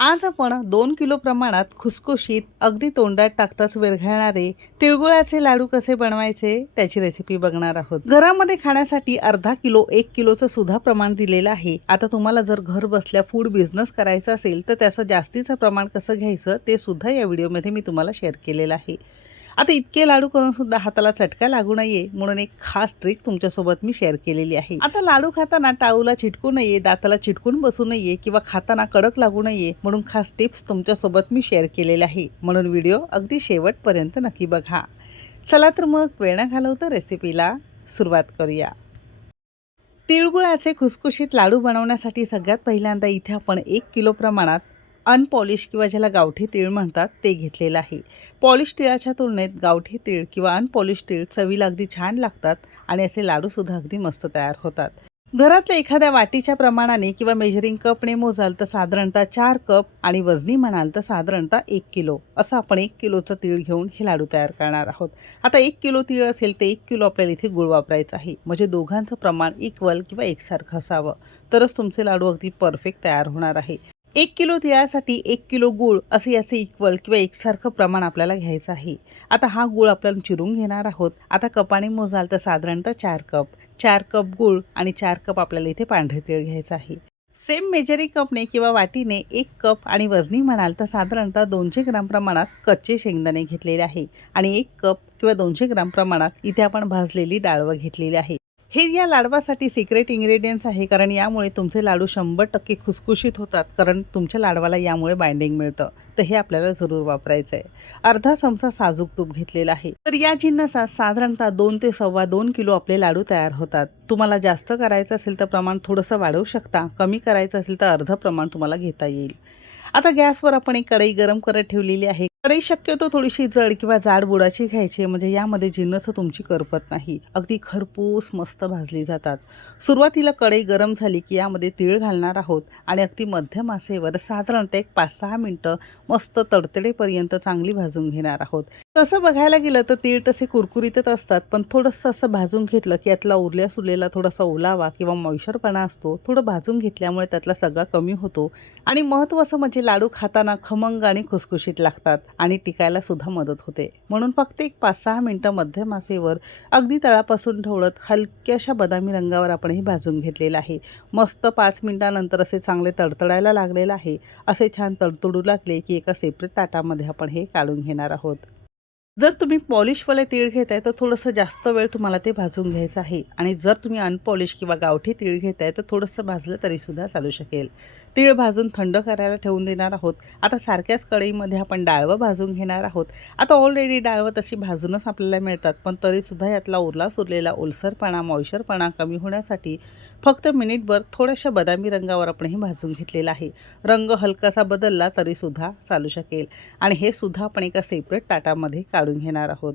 आज आपण दोन किलो प्रमाणात खुसखुशीत अगदी तोंडात टाकताच विरघळणारे तिळगुळाचे लाडू कसे बनवायचे त्याची रेसिपी बघणार आहोत. घरामध्ये खाण्यासाठी अर्धा किलो एक किलोचं सुद्धा प्रमाण दिलेलं आहे. आता तुम्हाला जर घर बसल्या फूड बिझनेस करायचा असेल तर त्याचं जास्तीचं प्रमाण कसं घ्यायचं ते सुद्धा या व्हिडिओमध्ये मी तुम्हाला शेअर केलेलं आहे. आता इतके लाडू करून सुद्धा हाताला चटका लागू नये म्हणून एक खास ट्रिक तुमच्यासोबत मी शेअर केलेली आहे. आता लाडू खाताना टाळूला चिटकू नये दाताला चिटकून बसू नये किंवा खाताना कडक लागू नये म्हणून खास टिप्स तुमच्यासोबत मी शेअर केलेले आहे. म्हणून व्हिडिओ अगदी शेवटपर्यंत नक्की बघा. चला तर मग वेळ न घालवता रेसिपीला सुरुवात करूया. तिळगुळाचे खुसखुशीत लाडू बनवण्यासाठी सगळ्यात पहिल्यांदा इथे आपण एक किलो प्रमाणात अनपॉलिश किंवा ज्याला गावठी तीळ म्हणतात ते घेतलेलं आहे. पॉलिश तिळाच्या तुलनेत गावठी तीळ किंवा अनपॉलिश तीळ चवीला अगदी छान लागतात आणि असे लाडूसुद्धा अगदी मस्त तयार होतात. घरातल्या एखाद्या वाटीच्या प्रमाणाने किंवा मेजरिंग कपने मोजाल तर साधारणतः चार कप आणि वजनी म्हणाल तर साधारणतः एक किलो. असं आपण एक किलोचं तीळ घेऊन हे लाडू तयार करणार आहोत. आता एक किलो तीळ असेल तर एक किलो आपल्याला इथे गुळ वापरायचा आहे. म्हणजे दोघांचं प्रमाण इक्वल किंवा एकसारखं असावं. तरच तुमचे लाडू अगदी परफेक्ट तयार होणार आहे. एक किलो तिळासाठी एक किलो गूळ असे याचे इक्वल किंवा एकसारखं प्रमाण आपल्याला घ्यायचं आहे. आता हा गूळ आपल्याला चिरून घेणार आहोत. आता कपाने मोजाल तर साधारणतः चार कप. चार कप गूळ आणि चार कप आपल्याला इथे पांढरे तिळ घ्यायचं आहे. सेम मेजरिंग कपने किंवा वाटीने एक कप आणि वजनी म्हणाल तर साधारणतः दोनशे ग्राम प्रमाणात कच्चे शेंगदाणे घेतलेले आहे. आणि एक कप किंवा दोनशे ग्राम प्रमाणात इथे आपण भाजलेली डाळवं घेतलेली आहे. हे या लाडवासाठी सिक्रेट इंग्रेडियंट्स आहे कारण यामुळे तुमचे लाडू शंभर टक्के खुसखुशीत होतात कारण तुमच्या लाडवाला यामुळे बाइंडिंग मिळतं. तर हे आपल्याला जरूर वापरायचं आहे अर्धा चमचा साजूक तूप घेतलेला आहे. तर या जिन्नसात साधारणतः दोन ते सव्वा दोन किलो आपले लाडू तयार होतात. तुम्हाला जास्त करायचं असेल तर प्रमाण थोडंसं वाढवू शकता. कमी करायचं असेल तर अर्ध प्रमाण तुम्हाला घेता येईल. आता गॅसवर आपण एक कढई गरम करत ठेवलेली आहे. कढई शक्यतो थोडीशी जड किंवा जाड बुडाची घ्यायची म्हणजे यामध्ये जिन्नस तुमची करपत नाही. अगदी खरपूस मस्त भाजली जातात. सुरुवातीला कढई गरम झाली की यामध्ये तीळ घालणार आहोत आणि अगदी मध्यम आसेवर साधारणतः एक पाच सहा मिनटं मस्त तडतडेपर्यंत चांगली भाजून घेणार आहोत. तसं बघायला गेलं तर तीळ तसे कुरकुरीतच असतात पण थोडंसं असं भाजून घेतलं की यातला उरल्या सुरलेला थोडासा ओलावा किंवा मॉइश्चरपणा असतो थोडं भाजून घेतल्यामुळे त्यातला सगळा कमी होतो. आणि महत्त्वाचं म्हणजे लाडू खाताना खमंग आणि खुसखुशीत लागतात आणि टिकायला सुद्धा मदत होते. म्हणून फक्त एक पाच सहा मिनटं मध्यम आसेवर अगदी तळापासून ठेवत हलक्याशा बदामी रंगावर आपण हे भाजून घेतलेलं आहे. मस्त पाच मिनटानंतर असे चांगले तडतडायला लागलेलं आहे. असे छान तडतडू लागले की एका सेपरेट ताटामध्ये आपण हे काढून घेणार आहोत. जर तुम्ही पॉलिशवाले तीळ घेत आहे तर थोडंसं जास्त वेळ तुम्हाला ते भाजून घ्यायचं आहे. आणि जर तुम्ही अनपॉलिश किंवा गावठी तीळ घेत आहे तर थोडंसं भाजलं तरीसुद्धा चालू शकेल. तीळ भाजून थंड करायला ठेवून देणार आहोत. आता सारख्याच कढईमध्ये आपण डाळवं भाजून घेणार आहोत. आता ऑलरेडी डाळवं तशी भाजूनच आपल्याला मिळतात पण तरीसुद्धा यातला उरला सुरलेला ओलसरपणा मॉइशरपणा कमी होण्यासाठी फक्त मिनिटभर थोड्याशा बदामी रंगावर आपण हे भाजून घेतलेलं आहे. रंग हलकासा बदलला तरीसुद्धा चालू शकेल. आणि हे सुद्धा आपण एका सेपरेट ताटामध्ये काढून घेणार आहोत.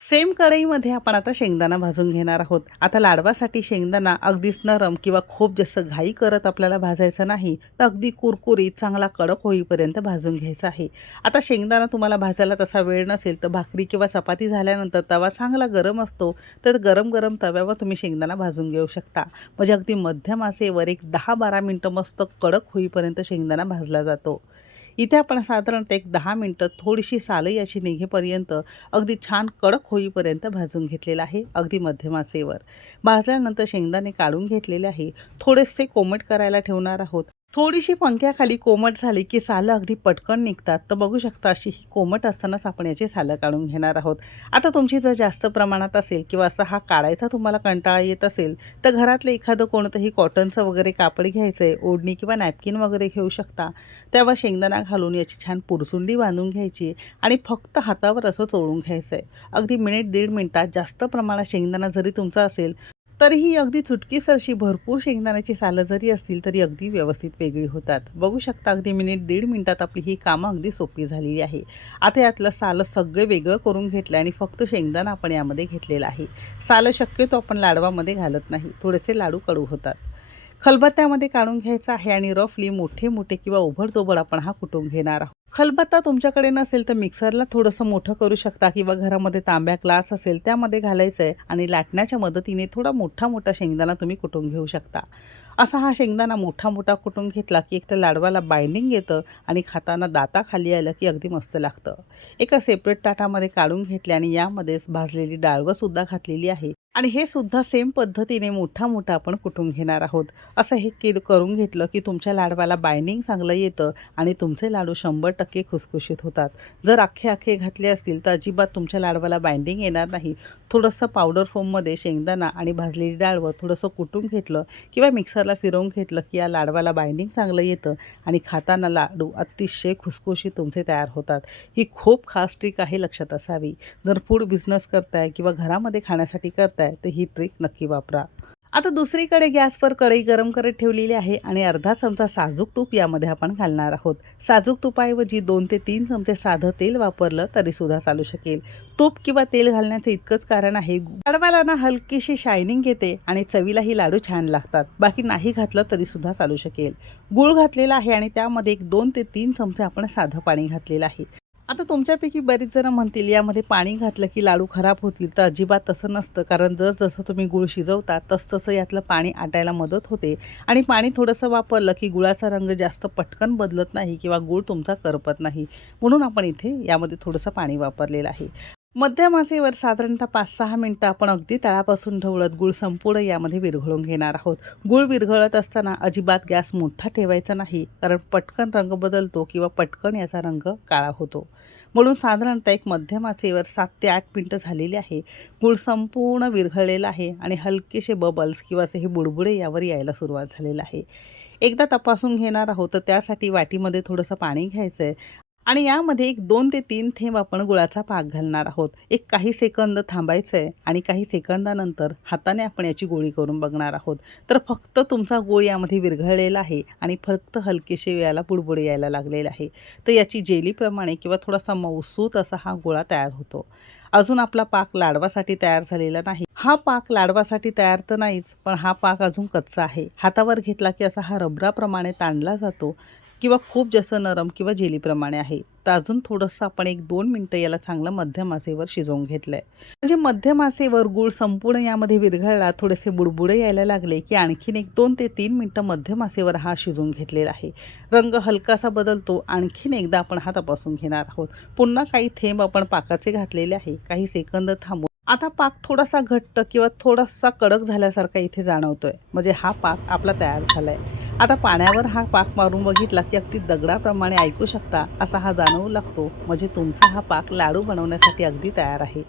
सेम कढईमध्ये आपण आता शेंगदाणा भाजून घेणार आहोत. आता लाडवासाठी शेंगदाणा अगदीच नरम किंवा खूप जास्त घाई करत आपल्याला भाजायचं नाही तर अगदी कुरकुरीत चांगला कडक होईपर्यंत भाजून घ्यायचा आहे. आता शेंगदाणा तुम्हाला भाजायला तसा वेळ नसेल तर भाकरी किंवा चपाती झाल्यानंतर तवा चांगला गरम असतो तर गरम गरम तव्यावर तुम्ही शेंगदाणा भाजून घेऊ शकता. म्हणजे अगदी मध्यम आसेवर एक दहा बारा मिनटं मस्त कडक होईपर्यंत शेंगदाणा भाजला जातो. इथे आपण साधारणतः एक दहा मिनटं थोडीशी सालं याची निघेपर्यंत अगदी छान कडक होईपर्यंत भाजून घेतलेलं आहे अगदी मध्यमासेवर भाजल्यानंतर शेंगदाणे काढून घेतलेले आहे. थोडेसे कोमट करायला ठेवणार आहोत. थोडीशी पंख्याखाली कोमट झाली की सालं अगदी पटकन निघतात. तर बघू शकता अशी ही कोमट असतानाच आपण याची सालं काढून घेणार आहोत. आता तुमची जर जास्त प्रमाणात असेल किंवा असा हा काढायचा तुम्हाला कंटाळा येत असेल तर घरातलं एखादं कोणतंही कॉटनचं वगैरे कापड घ्यायचं आहे ओढणी किंवा नॅपकिन वगैरे घेऊ शकता. तेव्हा शेंगदाणा घालून याची छान पुरसुंडी बांधून घ्यायची आणि फक्त हातावर असं चोळून घ्यायचं आहे अगदी मिनिट दीड मिनटात जास्त प्रमाणात शेंगदाणा जरी तुमचा असेल तरीही अगदी चुटकीसरशी भरपूर शेंगदाण्याची सालं जरी असतील तरी अगदी व्यवस्थित वेगळी होतात. बघू शकता अगदी मिनिट दीड मिनिटात आपली ही कामं अगदी सोपी झालेली आहे. आता यातलं सालं सगळं वेगळं करून घेतलं आणि फक्त शेंगदाणा आपण यामध्ये घेतलेला आहे. सालं शक्यतो आपण लाडवामध्ये घालत नाही. थोडेसे लाडू कडू होतात. खलबत्त्यामध्ये काढून घ्यायचा आहे आणि रफली मोठे मोठे किंवा उभडतोबड आपण हा कुटून घेणार आहोत. खलबत्ता तुमच्याकडे नसेल तर मिक्सरला थोडंसं मोठं करू शकता किंवा घरामध्ये तांब्या ग्लास असेल त्यामध्ये घालायचं आहे आणि लाटण्याच्या मदतीने थोडा मोठा मोठा शेंगदाणा तुम्ही कुटून घेऊ शकता. असा हा शेंगदाणा मोठा मोठा कुटून घेतला की एक तर लाडवाला बाइंडिंग येतं आणि खाताना दाता खाली आलं की अगदी मस्त लागतं. एका सेपरेट ताटामध्ये काढून घेतले आणि यामध्येच भाजलेली डाळवंसुद्धा घातलेली आहे. आणि हे सुद्धा सेम पद्धतीने मोठा मोठा आपण कुटून घेणार आहोत? असं हे केलं करून घेतलं की तुमच्या लाडवाला बायनिंग चांगलं येतं आणि तुमचे लाडू शंभर टक्के खुसखुशीत होतात. जर अख्खे अख्खे घातले असतील तर अजिबात तुमच्या लाडवाला बाइंडिंग येणार नाही. थोडंसं पावडर फॉर्ममध्ये शेंगदाणा आणि भाजलेली डाळवं थोडंसं कुटून घेतलं किंवा मिक्सरला फिरवून घेतलं की या लाडवाला बाइंडिंग चांगलं येतं आणि खाताना लाडू अतिशय खुसखुशीत तुमचे तयार होतात. ही खूप खास ट्रिक आहे लक्षात असावी. जर फूड बिझनेस करताय किंवा घरामध्ये खाण्यासाठी करताय तर ही ट्रिक नक्की वापरा. आता दुसरीकडे गॅसवर कढई गरम करत ठेवलेली आहे आणि अर्धा चमचा साजूक तूप यामध्ये आपण घालणार आहोत. साजूक तुपाऐवजी दोन ते तीन चमचे साधं तेल वापरलं तरीसुद्धा चालू शकेल. तूप किंवा तेल घालण्याचं इतकंच कारण आहे लाडवाला ना हलकीशी शायनिंग येते आणि चवीलाही लाडू छान लागतात. बाकी नाही घातलं तरीसुद्धा चालू शकेल. गूळ घातलेला आहे आणि त्यामध्ये एक दोन ते तीन चमचे आपण साधं पाणी घातलेलं आहे. आता तुमच्यापैकी बरीच जणं म्हणतील यामध्ये पाणी घातलं की लाडू खराब होतील तर अजिबात तसं नसतं. कारण जसजसं तुम्ही गुळ शिजवता तस तसं यातलं पाणी आटायला मदत होते. आणि पाणी थोडंसं वापरलं की गुळाचा रंग जास्त पटकन बदलत नाही किंवा गुळ तुमचा करपत नाही. म्हणून आपण इथे यामध्ये थोडंसं पाणी वापरलेलं आहे. मध्यम आसेवर साधारणतः पाच सहा मिनटं आपण अगदी तळापासून ढवळत गुळ संपूर्ण यामध्ये विरघळून घेणार आहोत. गुळ विरघळत असताना अजिबात गॅस मोठा ठेवायचा नाही कारण पटकन रंग बदलतो किंवा पटकन याचा रंग काळा होतो. म्हणून साधारणतः एक मध्यम आचेवर सात ते आठ मिनटं झालेली आहे. गुळ संपूर्ण विरघळलेला आहे आणि हलकेसे बबल्स किंवा असे हे बुडबुडे यावर यायला सुरुवात झालेलं आहे. एकदा तपासून घेणार आहोत तर त्यासाठी वाटीमध्ये थोडंसं पाणी घ्यायचं आहे आणि यामध्ये एक दोन ते तीन थेंब आपण गुळाचा पाक घालणार आहोत. एक काही सेकंद थांबायचं आहे आणि काही सेकंदानंतर हाताने आपण याची गोळी करून बघणार आहोत. तर फक्त तुमचा गोळ यामध्ये विरघळलेला आहे आणि फक्त हलकेसे याला बुडबुडे यायला लागलेला आहे. तर याची जेलीप्रमाणे किंवा थोडासा मौसूत असा हा गोळा तयार होतो. अजून आपला पाक लाडवासाठी तयार झालेला नाही. हा पाक लाडवासाठी तयार तर नाहीच पण हा पाक अजून कच्चा आहे. हातावर घेतला की असा हा रबराप्रमाणे ताणला जातो. किंवा खूप जास्त नरम किंवा जेलीप्रमाणे आहे. तर अजून थोडंसं आपण एक दोन मिनटं याला चांगलं मध्यम आसेवर शिजवून घेतलं आहे म्हणजे मध्यम आसेवर गूळ संपूर्ण यामध्ये विरघळला थोडेसे बुडबुडे यायला लागले की आणखीन एक दोन ते तीन मिनटं मध्यम आसेवर हा शिजवून घेतलेला आहे. रंग हलकासा बदलतो आणखीन एकदा आपण हा तपासून घेणार आहोत. पुन्हा काही थेंब आपण पाकाचे घातलेले आहे काही सेकंद थांबून. आता पाक थोडासा घट्ट किंवा थोडासा कडक झाल्यासारखा इथे जाणवतोय. म्हणजे हा पाक आपला तयार झाला आहे आता पाण्यावर हा पाक मारून बघितला की अगदी दगडाप्रमाणे ऐकू शकता असा हा जाणवू लागतो. म्हणजे तुमचा हा पाक लाडू बनवण्यासाठी अगदी तयार आहे.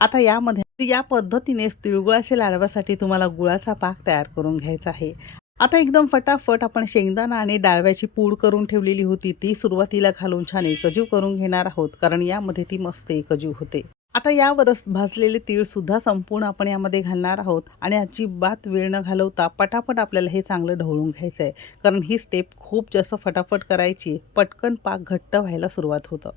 आता यामध्ये या पद्धतीनेच तिळगुळाचे लाडवासाठी तुम्हाला गुळाचा पाक तयार करून घ्यायचा आहे. आता एकदम फटाफट आपण शेंगदाणा आणि डाळव्याची पूड करून ठेवलेली होती ती सुरुवातीला घालून छान एकजीव करून घेणार आहोत कारण यामध्ये ती मस्त एकजीव होते. आता यावरच भाजलेले तीळसुद्धा संपूर्ण आपण यामध्ये घालणार आहोत आणि अजिबात वेळ न घालवता पटापट आपल्याला हे चांगलं ढवळून घ्यायचं आहे. कारण ही स्टेप खूप जास्त फटाफट करायची पटकन पाक घट्ट व्हायला सुरुवात होतं.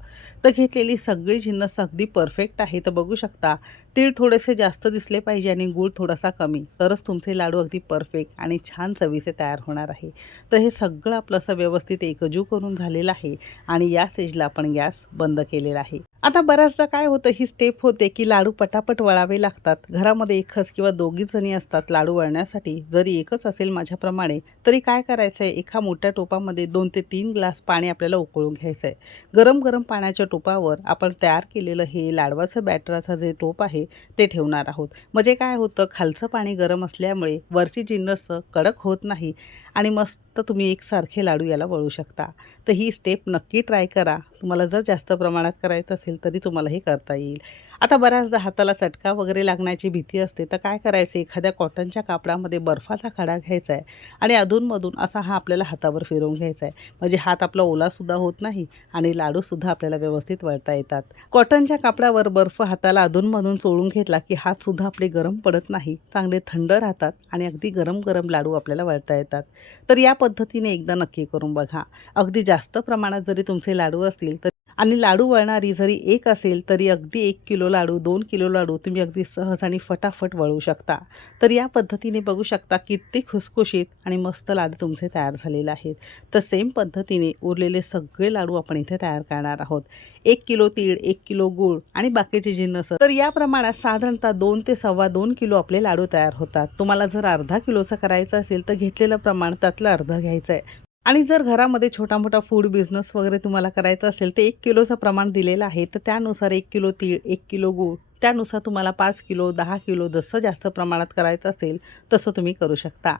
तर घेतलेली सगळी जिन्नस अगदी परफेक्ट आहे. तर बघू शकता तीळ थोडेसे जास्त दिसले पाहिजे आणि गूळ थोडासा कमी तरच तुमचे लाडू अगदी परफेक्ट आणि छान चवीचे तयार होणार आहे. तर हे सगळं आपलं असं व्यवस्थित एकजू करून झालेलं आहे आणि या स्टेजला आपण गॅस बंद केलेला आहे. आता बऱ्याचदा काय होतं ही स्टेप होते की लाडू पटापट वळावे लागतात. घरामध्ये एकच किंवा दोघी जणी असतात लाडू वळण्यासाठी. जरी एकच असेल माझ्याप्रमाणे तरी काय करायचं आहे एका मोठ्या टोपामध्ये दोन ते तीन ग्लास पाणी आपल्याला उकळून घ्यायचं आहे गरम गरम पाण्याच्या टोपावर आपण तयार केलेलं हे लाडवाचं बॅटराचं जे टोप आहे ते ठेवणार आहोत. म्हणजे काय होतं खालचं पाणी गरम असल्यामुळे वरची जिन्नस कडक होत नाही. आणि मस्त तुम्ही एकसारखे लाडू याला वळू शकता. तर ही स्टेप नक्की ट्राय करा. तुम्हाला जर जास्त प्रमाणात करायचं असेल तरी तुम्हाला हे करता येईल. आता बऱ्याचदा हाताला चटका वगैरे लागण्याची भीती असते. तर काय करायचं? एखाद्या कॉटनच्या कापडामध्ये बर्फाचा खडा घ्यायचा आहे आणि अधूनमधून असा हा आपल्याला हातावर फिरवून घ्यायचा आहे म्हणजे हात आपला ओलासुद्धा होत नाही आणि लाडूसुद्धा आपल्याला व्यवस्थित वळता येतात. कॉटनच्या कापडावर बर्फ हाताला अधूनमधून चोळून घेतला की हातसुद्धा आपले गरम पडत नाही. चांगले थंड राहतात आणि अगदी गरम गरम लाडू आपल्याला वळता येतात. तर या पद्धतीने एकदा नक्की करून बघा. अगदी जास्त प्रमाणात जरी तुमचे लाडू असतील तर आणि लाडू वळणारी जरी एक असेल तरी अगदी एक किलो लाडू दोन किलो लाडू तुम्ही अगदी सहज आणि फटाफट वळू शकता. तर या पद्धतीने बघू शकता किती खुसखुशीत आणि मस्त लाडू तुमचे तयार झालेले आहेत. तर सेम पद्धतीने उरलेले सगळे लाडू आपण इथे तयार करणार आहोत. एक किलो तीळ एक किलो गूळ आणि बाकीचे जिन्नस तर या प्रमाणात साधारणतः दोन ते सव्वा दोन किलो आपले लाडू तयार होतात. तुम्हाला जर अर्धा किलोचं करायचं असेल तर घेतलेलं प्रमाण त्यातलं अर्धं घ्यायचं आहे आणि जर घरामध्ये छोटा मोठा फूड बिझनेस वगैरे तुम्हाला करायचा असेल तर एक किलोचं प्रमाण दिलेलं आहे तर त्यानुसार एक किलो तीळ एक किलो गूळ त्यानुसार तुम्हाला पाच किलो दहा किलो जसं जास्त प्रमाणात करायचं असेल तसं तुम्ही करू शकता.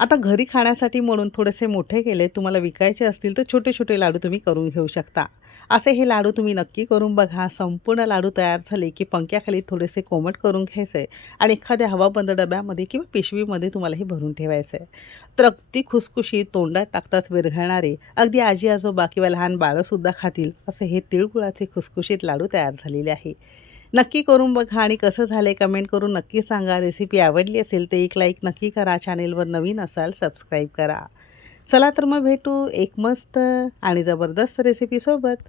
आता घरी खाण्यासाठी म्हणून थोडेसे मोठे केले तुम्हाला विकायचे असतील तर छोटे छोटे लाडू तुम्ही करून घेऊ शकता. असे हे लाडू तुम्ही नक्की करून बघा. संपूर्ण लाडू तयार झाले की पंख्याखाली थोडेसे कोमट करून घ्यायचे आणि एखाद्या हवाबंद डब्यामध्ये किंवा पिशवीमध्ये तुम्हाला हे भरून ठेवायचं. आहे तर अगदी खुसखुशीत तोंडात टाकताच विरघळणारे अगदी आजी आजोबा किंवा लहान बाळंसुद्धा खातील असे हे तिळगुळाचे खुसखुशीत लाडू तयार झालेले आहे. नक्की करून बघा आणि कसं झालं कमेंट करून नक्की सांगा. रेसिपी आवडली असेल तर एक लाईक नक्की करा. चॅनेलवर नवीन असाल सबस्क्राईब करा. चला तर मग भेटू एक मस्त आणि जबरदस्त रेसिपीसोबत